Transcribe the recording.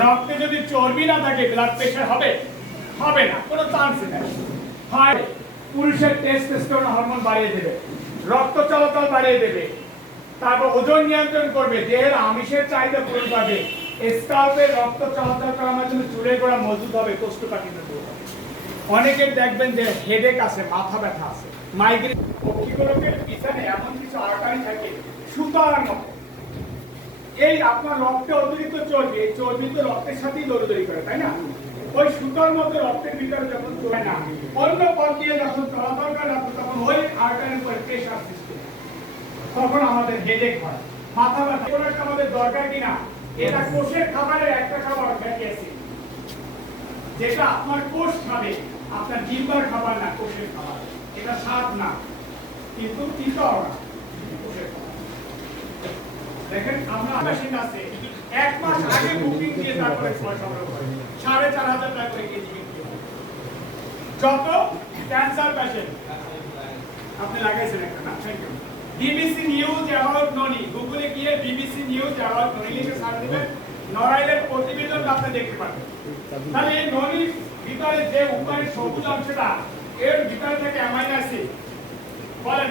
রক্তে যদি চর্বি না থাকে ব্লাড প্রেশার হবে হবে না, কোনো চান্স নেই। হয় পুরুষের টেস্টোস্টেরন হরমোন বাড়িয়ে দেবে, রক্ত চলাচল বাড়িয়ে দেবে, তারপর ওজন নিয়ন্ত্রণ করবে, দেহের আমিষের চাহিদা পূরণ করবে, স্কাল্পে রক্ত চলাচল করার মাধ্যমে চুলের গোড়া মজবুত হবে, কোষ্ঠকাঠিন্য দূর হবে। অনেকের দেখবেন যে হেডেক আছে, মাথা ব্যথা আছে, মাইগ্রেন, পক্ষীগুলোকের পিছনে এমন কিছু আর্টারি থাকে সুতার মতো। এই আপনার রক্তে অতিরিক্ত চর্বি, এই চর্বি তো রক্তের সাথেই দৌড়দৌড়ি করে, তাই না? ওই সুতার মতো রক্তের ভিতরে যখন চলে না, অন্য পথ দিয়ে যখন চলাচল করে তখন ওই আর্টারির উপরে প্রেশার সৃষ্টি হয়, তখন আমাদের হেডেক হয়, মাথা ব্যথা। এটা আমাদের দরকার কিনা? এটা কোষের খাবারের একটা খাবার ফ্যাটি অ্যাসিড, যেটা আপনার কোষ খাবে, আপনার জিহ্বার খাবার না, কোষের খাবার। এটা স্বাদ না, কিন্তু তিতাও না, কোষের খাবার। দেখেন আমরা মেশিন আছে, এক মাস আগে বুকিং দিয়ে তারপরে ফল সংগ্রহ করে 4,500 টাকা করে কেজি বিক্রি হয়। যত ক্যান্সার পেশেন্ট আপনি লাগাইছেন একটা না, thank you. BBC news about ননি, গুগলে গিয়ে বিবিসি নিউজ অ্যাবাউট ননি লিখে সার্চ দিবেন, নড়াইলের প্রতিবেদন আপনি দেখতে পাবেন। তাহলে এই ননির ভিতরে যে উপরের সবুজ অংশটা, এর ভিতরে থেকে অ্যামাইনো অ্যাসিড বলেন